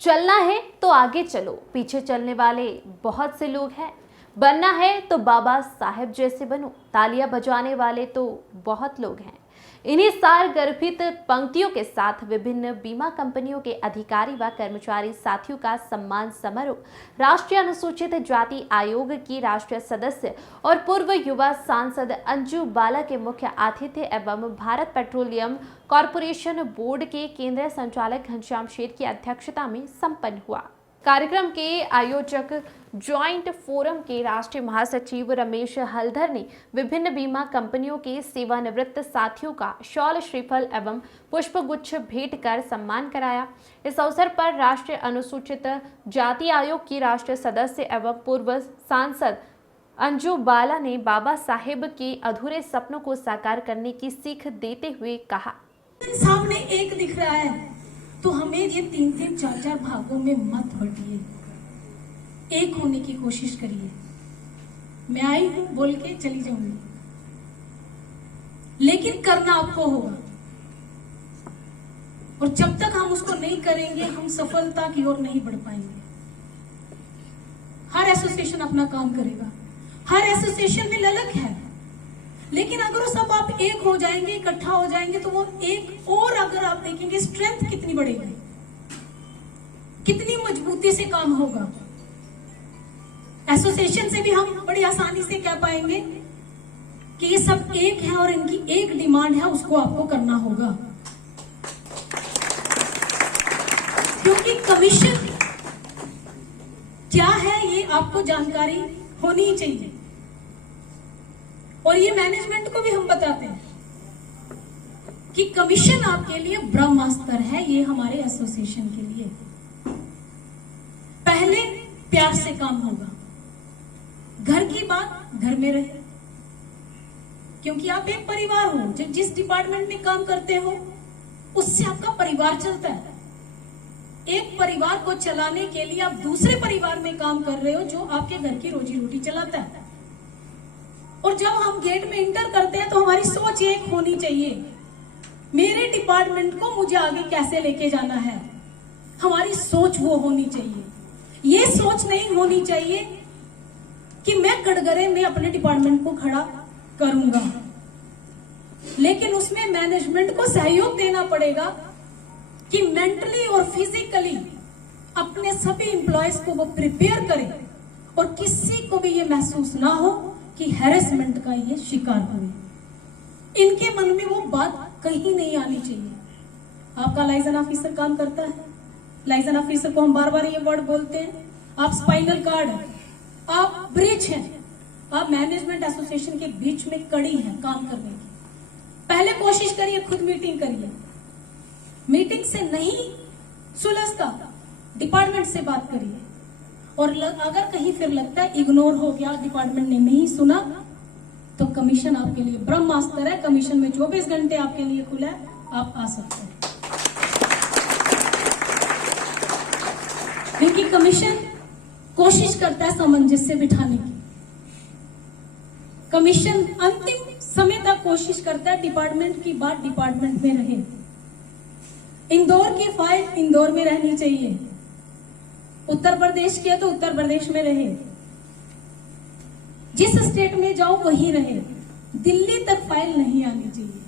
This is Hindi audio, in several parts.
चलना है तो आगे चलो, पीछे चलने वाले बहुत से लोग हैं। बनना है तो बाबा साहेब जैसे बनो, तालियां बजाने वाले तो बहुत लोग हैं। इन्हीं सार गर्भित पंक्तियों के साथ विभिन्न बीमा कंपनियों के अधिकारी व कर्मचारी साथियों का सम्मान समारोह राष्ट्रीय अनुसूचित जाति आयोग की राष्ट्रीय सदस्य और पूर्व युवा सांसद अंजू बाला के मुख्य आतिथ्य एवं भारत पेट्रोलियम कॉरपोरेशन बोर्ड के केंद्रीय संचालक घनश्याम शेठ की अध्यक्षता में संपन्न हुआ। कार्यक्रम के आयोजक जॉइंट फोरम के राष्ट्रीय महासचिव रमेश हल्दर ने विभिन्न बीमा कंपनियों के सेवानिवृत्त साथियों का शॉल, श्रीफल एवं पुष्पगुच्छ भेंट कर सम्मान कराया। इस अवसर पर राष्ट्रीय अनुसूचित जाति आयोग की राष्ट्रीय सदस्य एवं पूर्व सांसद अंजू बाला ने बाबा साहेब के अधूरे सपनों को साकार करने की सीख देते हुए कहा, सामने एक दिख रहा है तो हमें ये 3-3, 4-4 भागों में मत बंटिए, एक होने की कोशिश करिए। मैं आई हूं बोल के चली जाऊंगी, लेकिन करना आपको होगा। और जब तक हम उसको नहीं करेंगे हम सफलता की ओर नहीं बढ़ पाएंगे। हर एसोसिएशन अपना काम करेगा, हर एसोसिएशन में ललक है, लेकिन अगर वो सब आप एक हो जाएंगे, इकट्ठा हो जाएंगे तो वो एक और अगर आप देखेंगे स्ट्रेंथ कितनी बढ़ेगी, कितनी मजबूती से काम होगा। एसोसिएशन से भी हम बड़ी आसानी से कह पाएंगे कि ये सब एक है और इनकी एक डिमांड है, उसको आपको करना होगा। क्योंकि कमीशन क्या है ये आपको जानकारी होनी ही चाहिए, और ये मैनेजमेंट को भी हम बताते हैं कि कमीशन आपके लिए ब्रह्मास्त्र है। ये हमारे एसोसिएशन के लिए पहले प्यार से काम होगा, घर की बात घर में रहे, क्योंकि आप एक परिवार हो। जब जिस डिपार्टमेंट में काम करते हो उससे आपका परिवार चलता है। एक परिवार को चलाने के लिए आप दूसरे परिवार में काम कर रहे हो जो आपके घर की रोजी रोटी चलाता है। और जब हम गेट में इंटर करते हैं तो हमारी सोच एक होनी चाहिए, मेरे डिपार्टमेंट को मुझे आगे कैसे लेके जाना है। हमारी सोच वो होनी चाहिए। ये सोच नहीं होनी चाहिए कि मैं कटघरे में अपने डिपार्टमेंट को खड़ा करूंगा, लेकिन उसमें मैनेजमेंट को सहयोग देना पड़ेगा कि मेंटली और फिजिकली अपने सभी एम्प्लॉयज को वो प्रिपेयर करे और किसी को भी ये महसूस ना हो कि हैरेसमेंट का ये शिकार हुए। इनके मन में वो बात कहीं नहीं आनी चाहिए। आपका लाइजन ऑफिसर काम करता है, लाइजन ऑफिसर को हम बार बार ये वर्ड बोलते हैं, आप स्पाइनल कार्ड है, आप ब्रिज हैं, आप मैनेजमेंट एसोसिएशन के बीच में कड़ी हैं काम करने की। पहले कोशिश करिए, खुद मीटिंग करिए। मीटिंग से नहीं सुलझता, डिपार्टमेंट से बात करिए। और अगर कहीं फिर लगता है इग्नोर हो गया, डिपार्टमेंट ने नहीं सुना, तो कमीशन आपके लिए ब्रह्मास्त्र है। कमीशन में 24 घंटे आपके लिए खुला है, आप आ सकते हैं। क्योंकि कमीशन कोशिश करता है सामंजस्य बिठाने की। कमीशन अंतिम समय तक कोशिश करता है डिपार्टमेंट की बात डिपार्टमेंट में रहे। इंदौर की फाइल इंदौर में रहनी चाहिए, उत्तर प्रदेश की है तो उत्तर प्रदेश में रहे, जिस स्टेट में जाओ वहीं रहे। दिल्ली तक फाइल नहीं आनी चाहिए,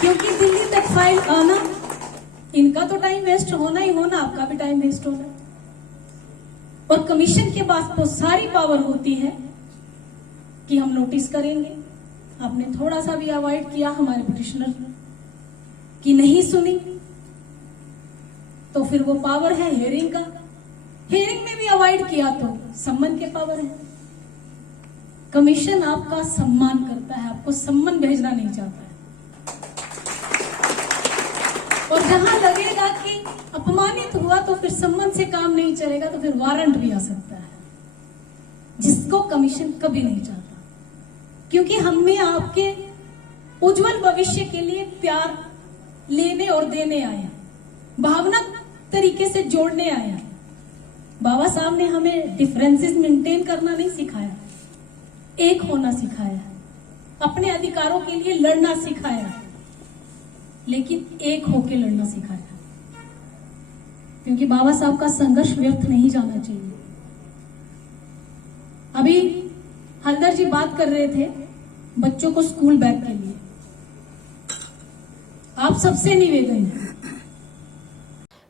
क्योंकि दिल्ली तक फाइल आना, इनका तो टाइम वेस्ट होना ही होना, आपका भी टाइम वेस्ट होना। और कमीशन के पास तो सारी पावर होती है कि हम नोटिस करेंगे। आपने थोड़ा सा भी अवॉइड किया हमारे पिटिशनर की नहीं सुनी, तो फिर वो पावर है हियरिंग का। हियरिंग में भी अवॉइड किया तो सम्मान के पावर है। कमीशन आपका सम्मान करता है, आपको सम्मान भेजना नहीं चाहता है। और जहां लगेगा कि अपमानित हुआ तो फिर सम्मान से काम नहीं चलेगा, तो फिर वारंट भी आ सकता है, जिसको कमीशन कभी नहीं चाहता। क्योंकि हमें आपके उज्जवल भविष्य के लिए प्यार लेने और देने आया, भावना तरीके से जोड़ने आया। बाबा साहब ने हमें डिफरेंसेस मेंटेन करना नहीं सिखाया, एक होना सिखाया, अपने अधिकारों के लिए लड़ना सिखाया, लेकिन एक होके लड़ना सिखाया। क्योंकि बाबा साहब का संघर्ष व्यर्थ नहीं जाना चाहिए। अभी हलदर जी बात कर रहे थे बच्चों को स्कूल बैग के लिए। आप सबसे निवेदन है,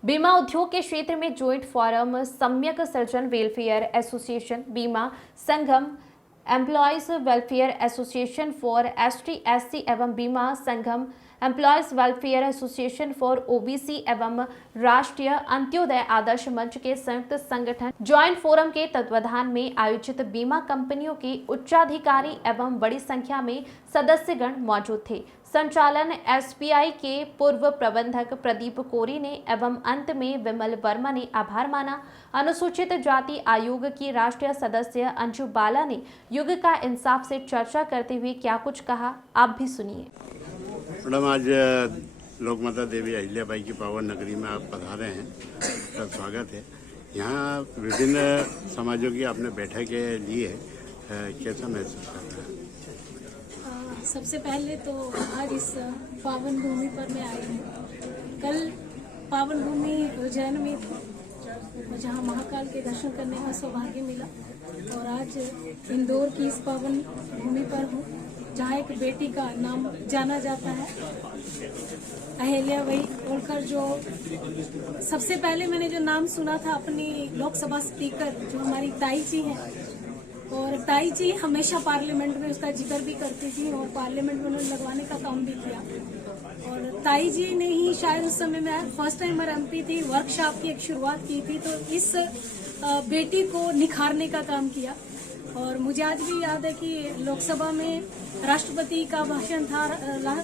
बीमा उद्योग के क्षेत्र में joint forum, Samyak Srijan welfare association, Bima Sangam, employees welfare association for ST/SC एवं Bima Sangam, employees welfare association for OBC एवं राष्ट्रीय अंत्योदय आदर्श मंच के संयुक्त संगठन ज्वाइंट फोरम के तत्वाधान में आयोजित बीमा कंपनियों के उच्चाधिकारी एवं बड़ी संख्या में सदस्यगण मौजूद थे। संचालन SBI के पूर्व प्रबंधक प्रदीप कोरी ने एवं अंत में विमल वर्मा ने आभार माना। अनुसूचित जाति आयोग की राष्ट्रीय सदस्य अंजू बाला ने युग का इंसाफ से चर्चा करते हुए क्या कुछ कहा, आप भी सुनिए। मैडम, आज लोकमाता देवी अहिल्याबाई की पावन नगरी में आप पधारे हैं, आपका स्वागत है। यहाँ विभिन्न समाजों की आपने बैठकें ली है, कैसा महसूस कर रहे हैं? सबसे पहले तो आज इस पावन भूमि पर मैं आई हूँ। कल पावन भूमि उज्जैन में थी, जहाँ महाकाल के दर्शन करने का सौभाग्य मिला, और आज इंदौर की इस पावन भूमि पर हूँ, जहाँ एक बेटी का नाम जाना जाता है, अहिल्याबाई होलकर। जो सबसे पहले मैंने जो नाम सुना था अपनी लोकसभा स्पीकर जो हमारी ताई जी हैं, और ताई जी हमेशा पार्लियामेंट में उसका जिक्र भी करती थी और पार्लियामेंट में उन्होंने लगवाने का काम भी किया। और ताई जी ने ही शायद उस समय मैं फर्स्ट टाइमर MP थी, वर्कशॉप की एक शुरुआत की थी, तो इस बेटी को निखारने का काम किया। और मुझे आज भी याद है कि लोकसभा में राष्ट्रपति का भाषण था,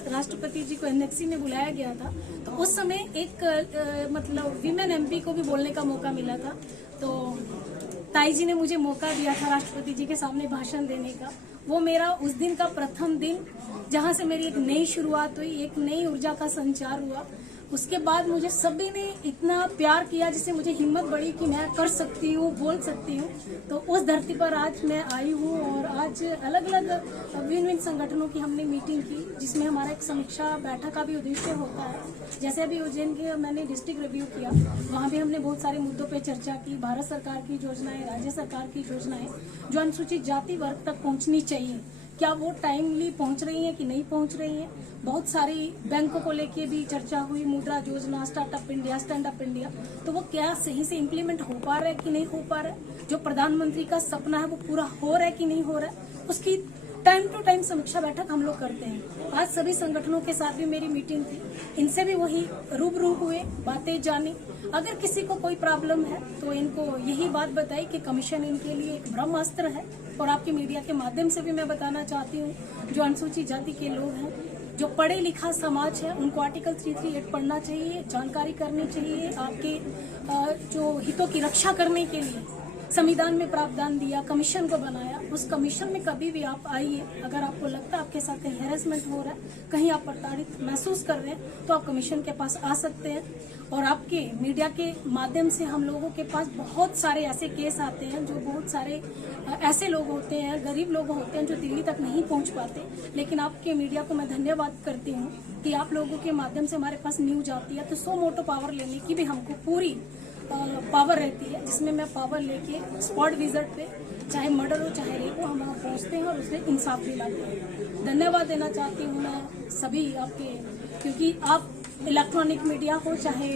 राष्ट्रपति जी को NXC में बुलाया गया था, तो उस समय एक मतलब वीमेन MP को भी बोलने का मौका मिला था। तो ताई जी ने मुझे मौका दिया था राष्ट्रपति जी के सामने भाषण देने का। वो मेरा उस दिन का प्रथम दिन, जहाँ से मेरी एक नई शुरुआत हुई, एक नई ऊर्जा का संचार हुआ। उसके बाद मुझे सभी ने इतना प्यार किया, जिससे मुझे हिम्मत बढ़ी कि मैं कर सकती हूँ, बोल सकती हूँ। तो उस धरती पर आज मैं आई हूँ, और आज अलग अलग विभिन्न संगठनों की हमने मीटिंग की, जिसमें हमारा एक समीक्षा बैठक का भी उद्देश्य होता है। जैसे अभी उज्जैन के मैंने डिस्ट्रिक्ट रिव्यू किया, वहाँ भी हमने बहुत सारे मुद्दों पर चर्चा की। भारत सरकार की योजनाएं, राज्य सरकार की योजनाएं जो अनुसूचित जाति वर्ग तक पहुँचनी चाहिए, क्या वो टाइमली पहुंच रही हैं कि नहीं पहुंच रही हैं। बहुत सारी बैंकों को लेके भी चर्चा हुई, मुद्रा योजना, startup India, stand up India, तो वो क्या सही से इम्प्लीमेंट हो पा रहा है कि नहीं हो पा रहा है। जो प्रधानमंत्री का सपना है वो पूरा हो रहा है कि नहीं हो रहा है, उसकी टाइम टू टाइम समीक्षा बैठक हम लोग करते हैं। आज सभी संगठनों के साथ भी मेरी मीटिंग थी, इनसे भी वही रूबरू हुए, बातें जानी। अगर किसी को कोई प्रॉब्लम है तो इनको यही बात बताई कि कमीशन इनके लिए एक ब्रह्मास्त्र है। और आपके मीडिया के माध्यम से भी मैं बताना चाहती हूँ, जो अनुसूचित जाति के लोग हैं, जो पढ़े लिखा समाज है, उनको आर्टिकल 338 पढ़ना चाहिए, जानकारी करनी चाहिए। आपके जो हितों की रक्षा करने के लिए संविधान में प्रावधान दिया, कमीशन को बनाया, उस कमीशन में कभी भी आप आइए। अगर आपको लगता है आपके साथ कहीं हैरेसमेंट हो रहा है, कहीं आप प्रताड़ित महसूस कर रहे हैं, तो आप कमीशन के पास आ सकते हैं। और आपके मीडिया के माध्यम से हम लोगों के पास बहुत सारे ऐसे केस आते हैं, जो बहुत सारे ऐसे लोग होते हैं, गरीब लोग होते हैं, जो दिल्ली तक नहीं पहुंच पाते। लेकिन आपके मीडिया को मैं धन्यवाद करती हूँ कि आप लोगों के माध्यम से हमारे पास न्यूज आती है। तो सो मोटो पावर लेने की भी हमको पूरी पावर रहती है, जिसमें मैं पावर लेके स्पॉट विजिट पे, चाहे मर्डर हो चाहे रेप हो, हम वहाँ पहुँचते हैं और उसमें इंसाफ दिलाते हैं। धन्यवाद देना चाहती हूँ मैं सभी आपके, क्योंकि आप इलेक्ट्रॉनिक मीडिया हो चाहे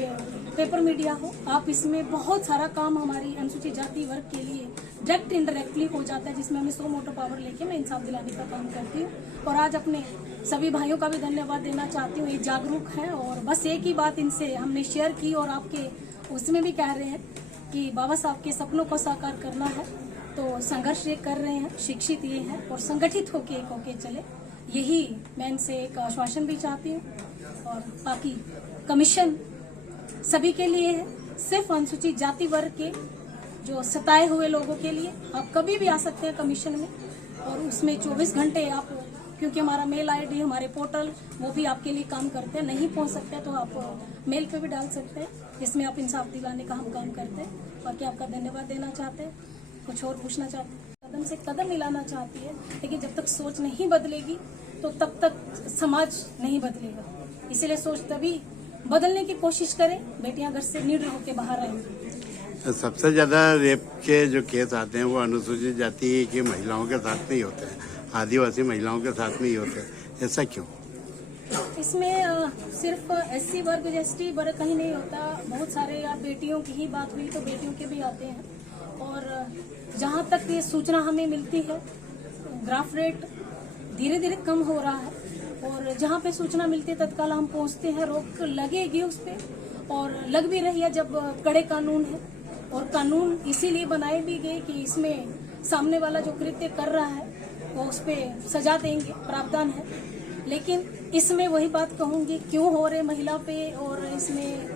पेपर मीडिया हो, आप इसमें बहुत सारा काम हमारी अनुसूचित जाति वर्ग के लिए डायरेक्ट इनडायरेक्टली हो जाता है, जिसमें हमें सो मोटो पावर लेके मैं इंसाफ दिलाने का काम करती हूँ। और आज अपने सभी भाइयों का भी धन्यवाद देना चाहती हूँ, ये जागरूक हैं। और बस एक ही बात इनसे हमने शेयर की, और आपके उसमें भी कह रहे हैं कि बाबा साहब के सपनों को साकार करना है, तो संघर्ष ये कर रहे हैं, शिक्षित ये हैं और संगठित होके एक होके चले। यही मैं इनसे एक आश्वासन भी चाहती हूँ। और बाकी कमीशन सभी के लिए है, सिर्फ अनुसूचित जाति वर्ग के जो सताए हुए लोगों के लिए। आप कभी भी आ सकते हैं कमीशन में, और उसमें 24 घंटे आप, क्योंकि हमारा मेल ID, हमारे पोर्टल, वो भी आपके लिए काम करते हैं। नहीं पहुंच सकते तो आप मेल पे भी डाल सकते हैं, जिसमें आप इंसाफ दिलाने का हम काम करते हैं। बाकी आपका धन्यवाद देना चाहते हैं, कुछ और पूछना चाहते हैं। कदम से कदम मिलाना चाहती है, लेकिन जब तक सोच नहीं बदलेगी तो तब तक समाज नहीं बदलेगा। इसीलिए सोच तभी बदलने की कोशिश करें, बेटियां घर से निडर होकर बाहर आएंगी। सबसे ज्यादा रेप के जो केस आते हैं वो अनुसूचित जाति की महिलाओं के साथ नहीं होते हैं, आदिवासी महिलाओं के साथ नहीं होते, ऐसा क्यों? इसमें सिर्फ एससी वर्ग एसटी वर्ग कहीं नहीं होता, बहुत सारे या बेटियों की ही बात हुई तो बेटियों के भी आते हैं। और जहाँ तक ये सूचना हमें मिलती है, ग्राफ रेट धीरे धीरे कम हो रहा है और जहाँ पे सूचना मिलती है तत्काल हम पहुँचते हैं, रोक लगेगी उस पर और लग भी रही है जब कड़े कानून है। और कानून इसीलिए बनाए भी गए कि इसमें सामने वाला जो कृत्य कर रहा है वो उस पर सजा देंगे, प्रावधान है। लेकिन इसमें वही बात कहूंगी, क्यों हो रहे महिला पे और इसमें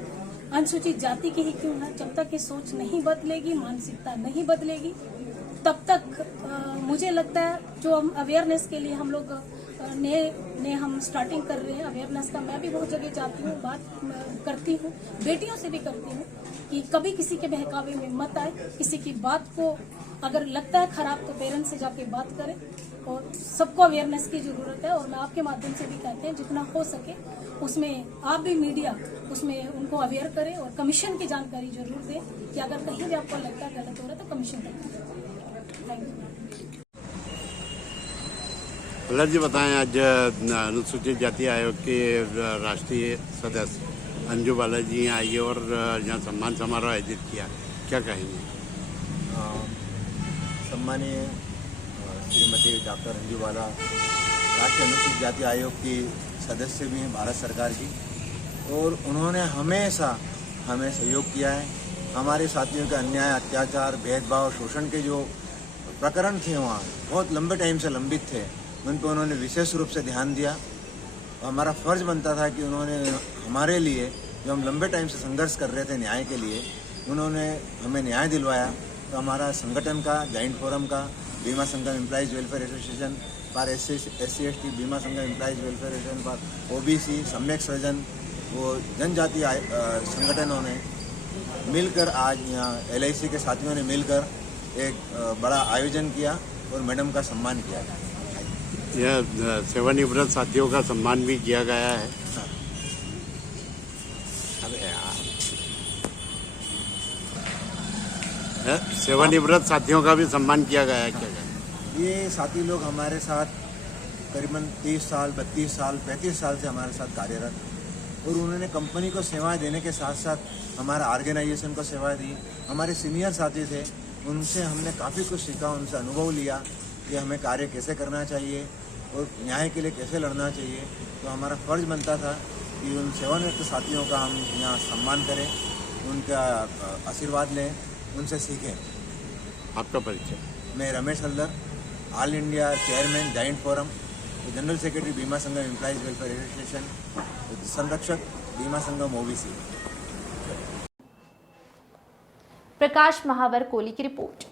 अनुसूचित जाति की ही क्यों है? जब तक ये सोच नहीं बदलेगी, मानसिकता नहीं बदलेगी, तब तक मुझे लगता है जो हम अवेयरनेस के लिए हम लोग ने हम स्टार्टिंग कर रहे हैं अवेयरनेस का। मैं भी बहुत जगह जाती हूँ, बात करती हूँ, बेटियों से भी करती हूँ कि कभी किसी के बहकावे में मत आए, किसी की बात को अगर लगता है खराब तो पेरेंट्स से जाके बात करें। और सबको अवेयरनेस की जरूरत है और मैं आपके माध्यम से भी कहते हैं जितना हो सके उसमें आप भी मीडिया उसमें उनको अवेयर करें और कमीशन की जानकारी जरूर दें कि अगर कहीं भी आपको लगता है गलत हो रहा है तो कमीशन करें। Thank you. प्रहलाद जी बताएं, आज अनुसूचित जाति आयोग के राष्ट्रीय सदस्य अंजू बालाजी यहाँ आई और यहाँ सम्मान समारोह आयोजित किया, क्या कहेंगे? सम्मानीय श्रीमती डॉक्टर अंजू बाला राष्ट्रीय अनुसूचित जाति आयोग की सदस्य भी हैं भारत सरकार की, और उन्होंने हमेशा हमें सहयोग किया है। हमारे साथियों के अन्याय, अत्याचार, भेदभाव, शोषण के जो प्रकरण थे वहाँ बहुत लंबे टाइम से लंबित थे, उन पर उन्होंने विशेष रूप से ध्यान दिया। और हमारा फर्ज बनता था कि उन्होंने हमारे लिए, जो हम लंबे टाइम से संघर्ष कर रहे थे न्याय के लिए, उन्होंने हमें न्याय दिलवाया। तो हमारा संगठन का, जॉइंट फोरम का, Bima Sangam employees welfare association for SC/ST, Bima Sangam employees welfare association for OBC, Samyak सृजन, वो जनजातीय संगठनों ने मिलकर आज यहाँ LIC के साथियों ने मिलकर एक बड़ा आयोजन किया और मैडम का सम्मान किया। यह सेवानिवृत्त साथियों का सम्मान भी किया गया है। अरे यार, सेवानिवृत्त साथियों का भी सम्मान किया गया है क्या? ये साथी लोग हमारे साथ करीबन 30 साल, 32 साल, 35 साल से हमारे साथ कार्यरत, और उन्होंने कंपनी को सेवाएं देने के साथ साथ हमारा ऑर्गेनाइजेशन को सेवाएं दी। हमारे सीनियर साथी थे, उनसे हमने काफ़ी कुछ सीखा, उनसे अनुभव लिया कि हमें कार्य कैसे करना चाहिए और न्याय के लिए कैसे लड़ना चाहिए। तो हमारा फर्ज बनता था कि उन सेवानिवृत्त साथियों का हम यहाँ सम्मान करें, उनका आशीर्वाद लें, उनसे सीखें। आपका परिचय? मैं Ramesh Haldar, all India chairman, joint forum, general secretary, बीमा संगम एम्प्लॉइज वेलफेयर एसोसिएशन, संरक्षक, बीमा संगम OBC। प्रकाश महावर कोली की रिपोर्ट।